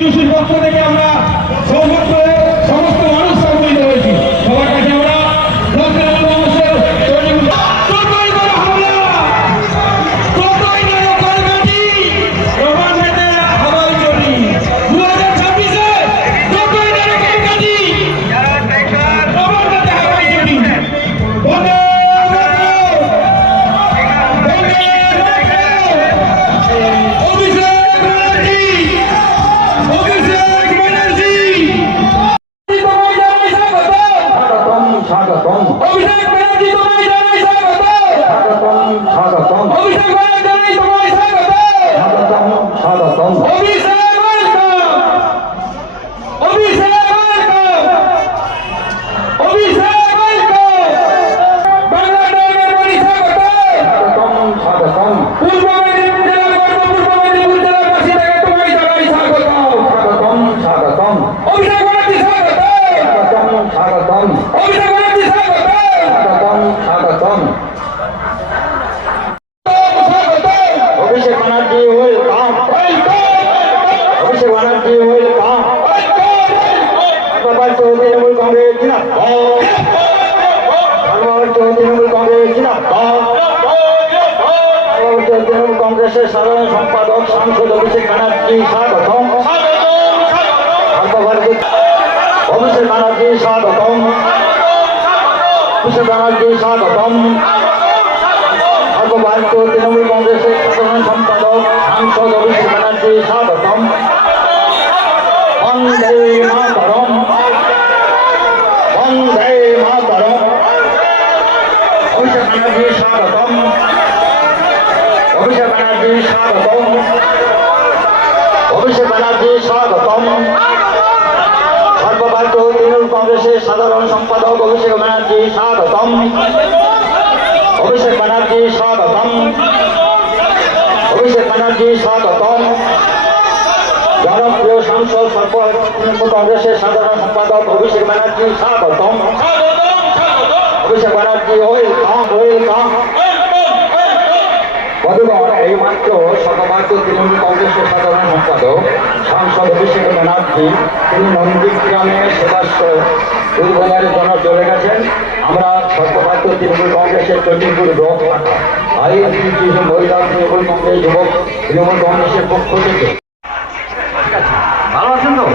পক্ষ থেকে আমরা সমস্ত মানুষ সম্মিলিত হয়েছি। সবার কাছে আমরা কংগ্রেসের সাধারণ সম্পাদক সাংসদ অভিষেক ব্যানার্জি স্বাগতম। অভিষেক ব্যানার্জি স্বাগতম। অভিষেক ব্যানার্জি স্বাগতম। সর্বভারতীয় তৃণমূল কংগ্রেসের সাধারণ সম্পাদক সাংসদ অভিষেক ব্যানার্জি স্বাগতম। বন্দে মাতরম, বন্দে মাতরম। অভিষেক ব্যানার্জি স্বাগতম। অভিষেক ব্যানার্জি স্বাগতম। অভিষেক ব্যানার্জি স্বাগতম। সর্বভারতীয় তৃণমূল কংগ্রেসের সাধারণ সম্পাদক অভিষেক ব্যানার্জি স্বাগতম। অভিষেক ব্যানার্জি স্বাগতম। অভিষেক ব্যানার্জি স্বাগতম। জনপ্রিয় সাংসদ তৃণমূল কংগ্রেসের সাধারণ সম্পাদক অভিষেক ব্যানার্জি স্বাগতম। Abhishek Banerjee welcome, welcome. বন্ধুগণ, এই মাত্র সর্বভারতীয় তৃণমূল কংগ্রেসের সাধারণ সম্পাদক সাংসদ অভিষেক ব্যানার্জি তিনি নন্দীগ্রামে সেবাশ্র দুর্বাজারের জন্য চলে গেছেন। আমরা সর্বভারতীয় তৃণমূল কংগ্রেসের চণ্ডীপুর ব্লক শাখা আইএনসিপি মহিলা তৃণমূল কংগ্রেস যুবক তৃণমূল কংগ্রেসের পক্ষ থেকে ভালো আছেন তো?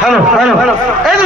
হ্যালো হ্যালো হ্যালো, এই